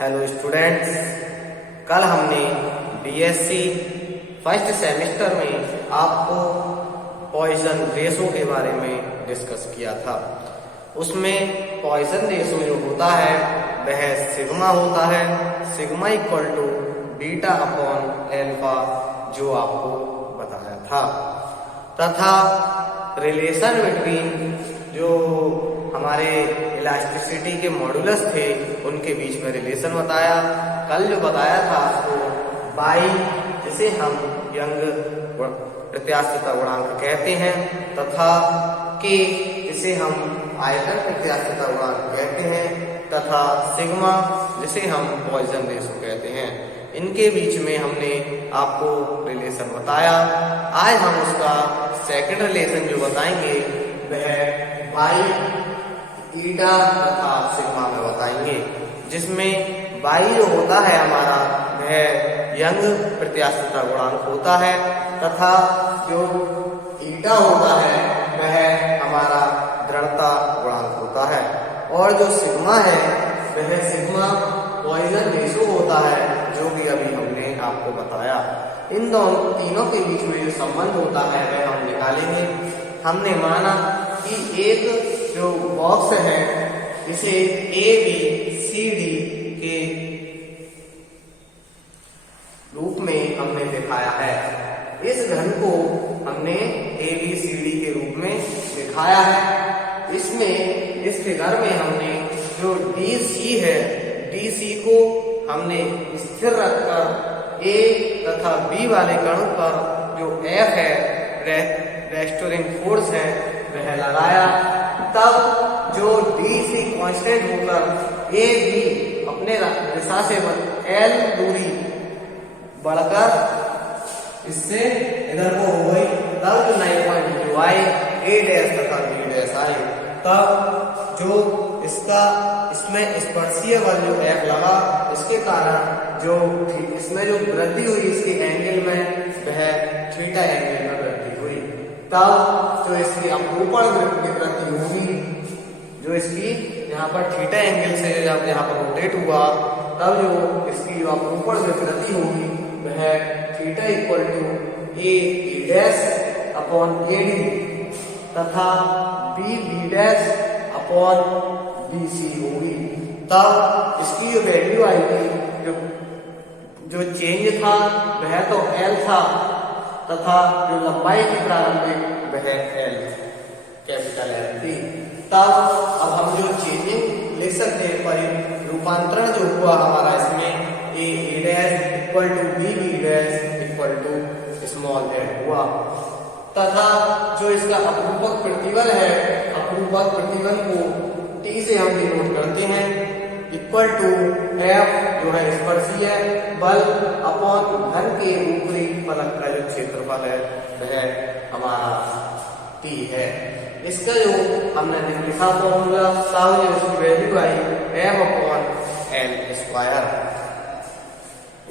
Hello students, कल हमने BSc first semester में आपको पॉइजन रेशो के बारे में डिस्कस किया था। उसमें पॉइजन रेशो जो होता है वह सिग्मा होता है, sigma equal to beta upon alpha, जो आपको बताया था। तथा रिलेशन बिटवीन जो हमारे इलास्टिसिटी के मॉडुलस थे उनके बीच में रिलेशन बताया। कल जो बताया था उसको बाई, जिसे हम यंग प्रत्यास्थता गुणांक कहते हैं, तथा के, जिसे हम आयतन प्रत्यास्थता गुणांक कहते हैं, तथा सिग्मा, जिसे हम पॉइजन रेशो कहते हैं। इनके बीच में हमने आपको रिलेशन बताया। आज हम उसका सेकंड रिलेशन जो बताएंगे वह बाई, ईटा तथा सिग्मा में बताएंगे, जिसमें बाई जो होता है हमारा वह यंग प्रत्यास्थता गुणांक होता है, तथा जो ईटा होता है वह हमारा दृढ़ता गुणांक होता है, और जो सिग्मा है वह सिग्मा पॉइजन रेशो होता है, जो कि अभी हमने आपको बताया। इन दोनों तीनों के बीच में जो संबंध होता है वह हम निकालेंगे। हमने माना कि एक जो बॉक्स है इसे ए बी सी डी के रूप में हमने दिखाया है। इस घन को हमने ए बी सी डी के रूप में दिखाया है। इसमें इस फिगर में हमने जो डी सी है, डी सी को हमने स्थिर रखकर ए तथा बी वाले कण पर जो एफ है, रेस्टोरिंग फोर्स है, वह लगाया। तब जो डी सी कांस्टेंट होकर ए बी अपने दिशा से एल दूरी बढ़कर इससे इधर को हो गई। तब जो 9 जो आए ए डैश तथा बी डैश आए, तब जो इसमें स्पर्शीय बल जो एफ लगा, इसके कारण जो इसमें जो वृद्धि हुई इसके एंगल में वह थीटा एंगल में वृद्धि हुई। तब जो इसकी अपरूपण वृद्धि होगी, जो इसकी यहाँ पर थीटा एंगल से जब यहाँ पर रोटेट हुआ, तब जो इसकी जो अपरूपण वृद्धि होगी वह theta equal to A B dash upon A D तथा B B dash upon B C होगी। तब इसकी जो वैल्यू आएगी, जो चेंज था वह तो एल था, तथा जो लंबाई की प्रारंभिक वह एल कैपिटल एल थी। तब अब हम जो चेंजिंग लिख सकते हैं, पर रूपांतरण जो हुआ हमारा इसमें A dash equal to B B dash equal to small L हुआ। तथा जो इसका अपरूपक प्रतिबल है, अपरूपक प्रतिबल को टी से हम डिनोट करते हैं, इक्वल टू एफ जो है स्पर्शीय बल अपॉन घन के ऊपरी फलक का जो क्षेत्रफल है वह हमारा टी है। इसका जो हमने लिखा फॉर्मूला, सामने उसकी value I F upon L square.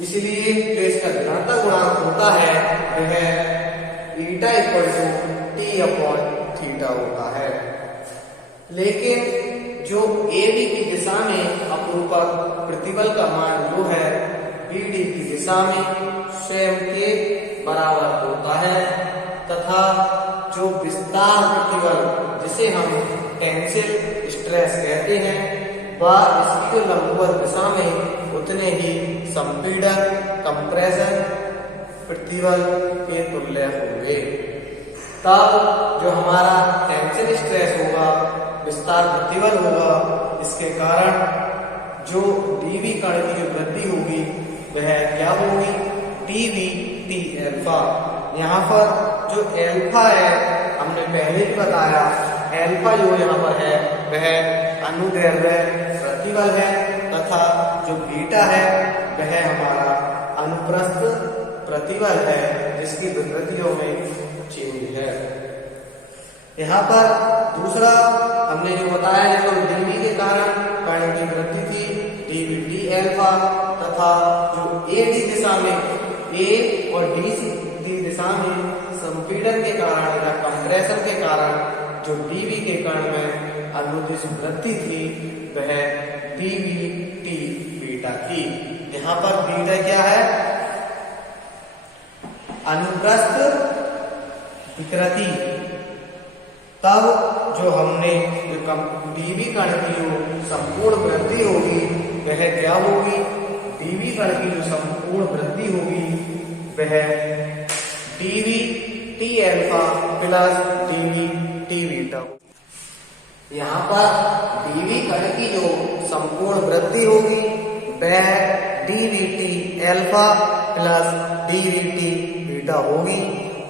इसलिए जो इसका ऋणात्मक गुणांक होता है वह eta equal to T upon theta होता है। लेकिन जो ए बी की दिशा में अपरूपक प्रतिबल का मान जो है बी डी की दिशा में स्वयं के बराबर होता है, तथा जो विस्तार प्रतिबल, जिसे हम टेंसिल स्ट्रेस कहते हैं, वह इसकी जो लंबवत दिशा में उतने ही संपीड़न कंप्रेशन प्रतिबल के तुल्य होंगे। तब जो हमारा टेंसिल स्ट्रेस होगा, विस्तार प्रतिबल होगा, इसके कारण जो डीवी कण की जो वृद्धि होगी वह क्या होगी, डीवी टी एल्फा। यहाँ पर जो एल्फा है हमने पहले भी बताया, एल्फा जो यहाँ पर है वह अनुदैर्ध्य प्रतिबल है, तथा जो बीटा है वह हमारा अनुप्रस्थ प्रतिबल है, जिसकी विकृतियों में चेंज है। यहाँ पर दूसरा हमने जो बताया, जो डीवी के कारण कण की वृद्धि थी डीवी टी एल्फा, तथा जो ए डी दिशा में ए और डी दिशा में संपीड़न के कारण या कंप्रेशन के कारण जो डीवी के कण में अनुदिश वृद्धि थी वह डीवी टी बीटा बीटा थी। यहाँ पर बीटा क्या है? अनुप्रस्थ विकृति। तब जो हमने डीवी कण की जो संपूर्ण वृद्धि होगी वह क्या होगी? डीवी कण की जो संपूर्ण वृद्धि होगी वह DV T alpha plus DV T beta. यहाँ पर डीवी कण की जो संपूर्ण वृद्धि होगी वह DV T alpha plus DV T beta होगी।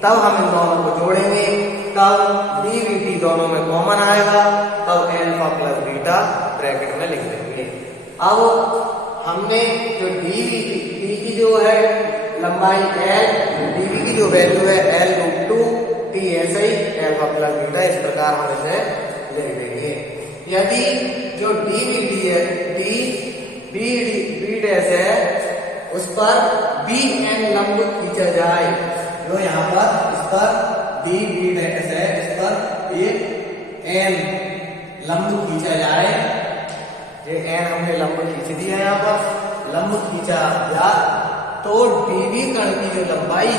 तब हम इन दोनों को जोड़ेंगे, तब डीवी टी दोनों में कॉमन आएगा, तब अल्फा प्लस बीटा ब्रैकेट में लिख देंगे। अब हमने जो डीवी टी की जो है लंबाई एल, डीवी की जो वैल्यू है एल रूट 2 टी ऐसे ही अल्फा प्लस बीटा, इस प्रकार हम इसे लिख देंगे। यदि जो डीवी टी है बी डैश है उस पर बी एन लंब खींचा जाए, जो यहाँ पर इस पर डी बी डैश है इस पर एक एन लंब खींचा जाए, ये एन हमने लंब खींच दिया, यहाँ पर लंब खींचा जा तो डीवी कण की जो लंबाई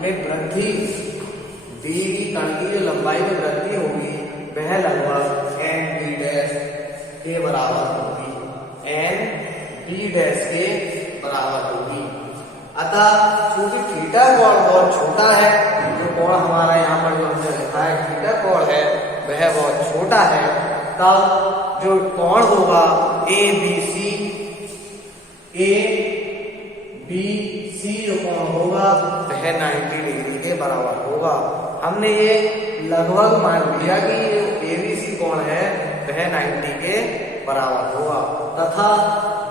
में वृद्धि, डीवी कण की जो लंबाई में वृद्धि होगी वह लगभग एन बी डैश के बराबर होगी, एन बी डैश के बराबर होगी। अतः चूंकि थीटा कोण बहुत छोटा है, जो कोण हमारा यहाँ पर जो हमने लिखा है थीटा कोण है वह बहुत छोटा है, तब जो कोण होगा ए बी सी जो कोण होगा वह 90 डिग्री के बराबर होगा। हमने ये लगभग मान लिया कि जो एबीसी कोण है वह 90 के बराबर होगा, तथा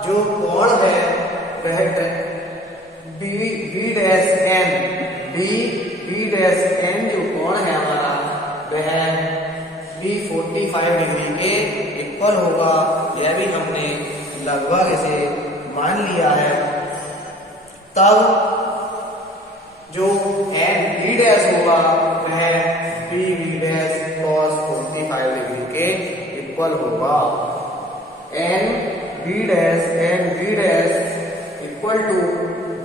जो कोण है वह बी डैश एन जो कोण है हमारा वह भी 45 डिग्री के इक्वल होगा। यह भी हमने लगभग इसे मान लिया है। तब जो एन बी डैश होगा वह बी डैश cos 45 डिग्री के इक्वल होगा। N B dash equal to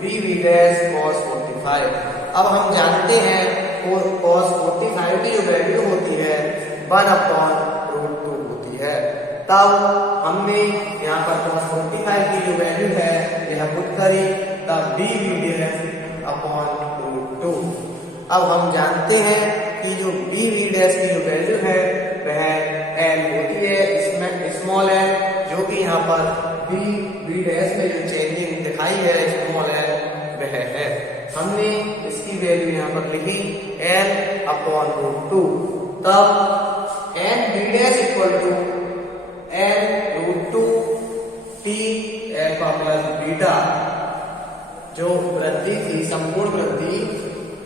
B dash cos 45। अब हम जानते हैं cos 45 की जो वैल्यू होती है 1/√2 होती है। तब हमने यहाँ पर cos 45 की जो वैल्यू है यह पुट करी, तब बी √2। अब हम जानते हैं कि जो बी डैश की जो वैल्यू है वह एल होती है, इसमें स्मॉल एल, जो कि यहाँ पर बी डैश में जो चेंजिंग दिखाई है स्मॉल एल वह है। हमने इसकी वैल्यू यहाँ पर लिखी L/√2। तब N B dash equal to L√2 T alpha plus beta, जो वृद्धि थी संपूर्ण वृद्धि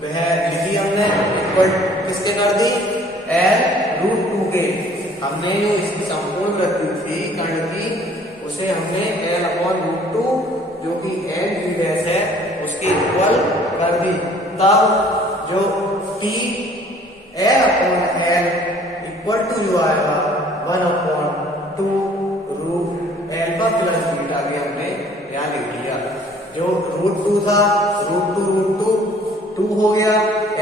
वह लिखी हमने इक्वल किसके कर दी? L√2 के। हमने जो इसकी संपूर्ण वृद्धि थी कण की उसे हमने L/√2 जो कि एन बी डैश है उसके इक्वल कर दी। तब जो टी L/L इक्वल टू जो आएगा 1/2 रूट अल्फा प्लस बीटा के हमने यहाँ लिख दिया। जो √2 था √2 हो गया,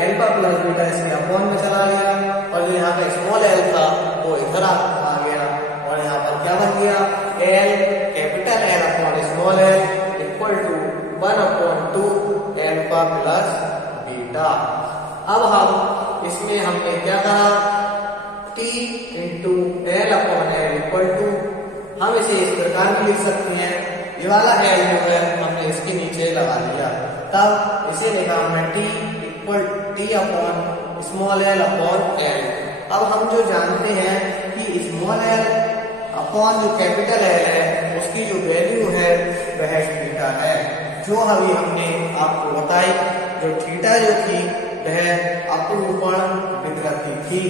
अल्फा प्लस बीटा इसके अपॉन में चला गया, और जो यहाँ पे स्मॉल एल था वो इधर आ गया, और यहाँ पर क्या बन गया? L capital L upon small L equal to 1/2 alpha plus beta. अब हम इसमें हमने क्या कहा? T into L/L equal to, हम इसे इस प्रकार भी लिख सकते हैं, ये वाला एल जो है हमने इसके नीचे लगा लिया, तब इसे लिखा हमने T equal T upon small L upon L. अब हम जो जानते हैं कि स्मॉल एल अपॉन जो कैपिटल एल है उसकी जो वैल्यू है वह थीटा है, जो अभी हमने आपको बताई। जो थीटा जो थी वह अपरूपण विकृति थी,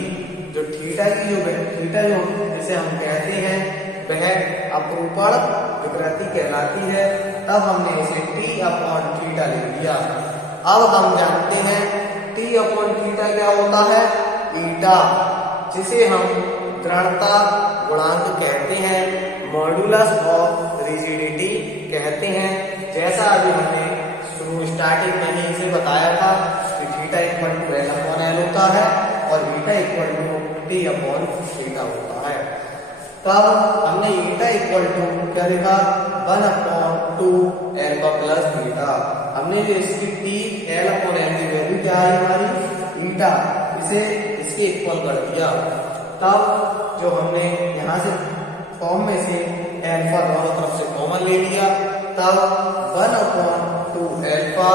जो थीटा जो जिसे हम कहते हैं वह अपरूपण विकृति कहलाती है। तब हमने इसे टी अपॉन थीटा लिख दिया। अब हम जानते हैं टी अपॉन थीटा क्या होता है? ईटा, जिसे हम दृढ़ता गुणांक कहते हैं, modulus of rigidity T upon theta होता है। तब हमने ईटा इक्वल टू क्या लिखा 1/2 एल्फा प्लस थीटा। हमने जो इसकी टी एल अपॉन एल की वैल्यू क्या आई हमारी ईटा, इसे इसके इक्वल कर दिया। तब जो हमने यहाँ से फॉर्म में से एल्फा दोनों तरफ से कॉमन ले लिया, तब 1/2 एल्फा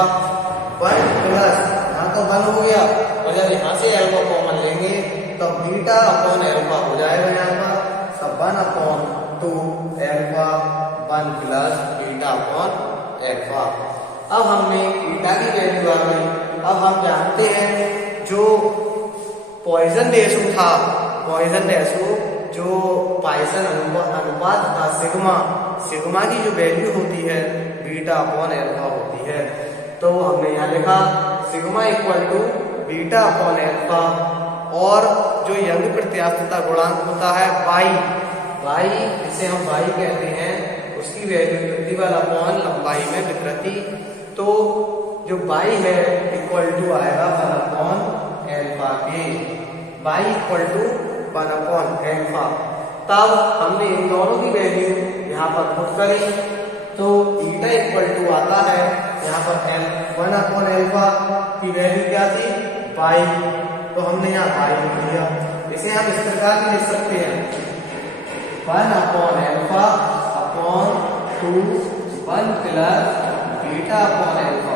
1 प्लस यहाँ तो 1 हो गया, और जब यहाँ से एल्फा कॉमन लेंगे तब बीटा अपॉन एल्फा हो जाएगा यहाँ पर। तब 1/2 alpha 1 plus beta upon alpha. अब हमने बीटा की वैल्यू आ गई। अब हम जानते हैं जो पॉइसन रेशो था, पॉइसन रेशो जो पॉइसन अनुपात था सिग्मा की जो वैल्यू होती है बीटा अपॉन एल्फा होती है। तो हमने यहाँ लिखा sigma equal to beta upon alpha, और जो यंग प्रत्यास्थता गुणांक होता है वाई, जिसे हम वाई कहते हैं, उसकी वैल्यू प्रतिबल अपॉन लंबाई में विकृति। तो जो वाई है इक्वल टू आएगा 1/2 एल्फा के, वाई इक्वल टू 1/2 एल्फा। तब हमने इन दोनों की वैल्यू यहाँ पर पुट करी, तो ईटा इक्वल टू आता है यहाँ पर 1/2 एल्फा की वैल्यू क्या थी वाई, तो हमने यहाँ वाई लिख दिया। इसे हम इस प्रकार भी लिख सकते हैं 1/2 alpha upon 2 1 plus beta upon alpha.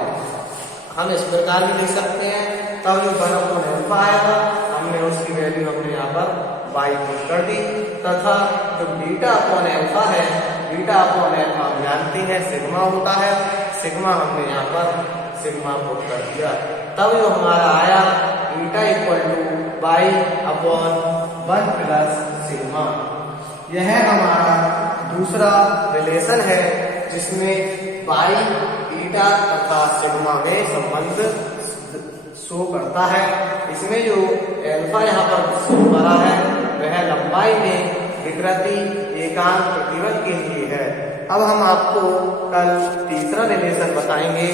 हम इस प्रकार भी लिख सकते हैं। तब जो 1/2 एल्फा आएगा हमने उसकी वैल्यू हमने यहाँ पर वाई पुट कर दी, तथा जो बीटा अपॉन एल्फा है, बीटा अपॉन एल्फा हम जानते हैं सिग्मा होता है, सिग्मा हमने यहाँ पर सिग्मा पुट कर दिया। तब जो हमारा आया beta equal to Y upon 1 plus sigma. यह हमारा दूसरा रिलेशन है जिसमें वाई बीटा तथा सिग्मा में संबंध शो करता है। इसमें जो एल्फा यहाँ पर शो करा है वह लंबाई में विकृति एकांक प्रतिबल के लिए है। अब हम आपको कल तीसरा रिलेशन बताएंगे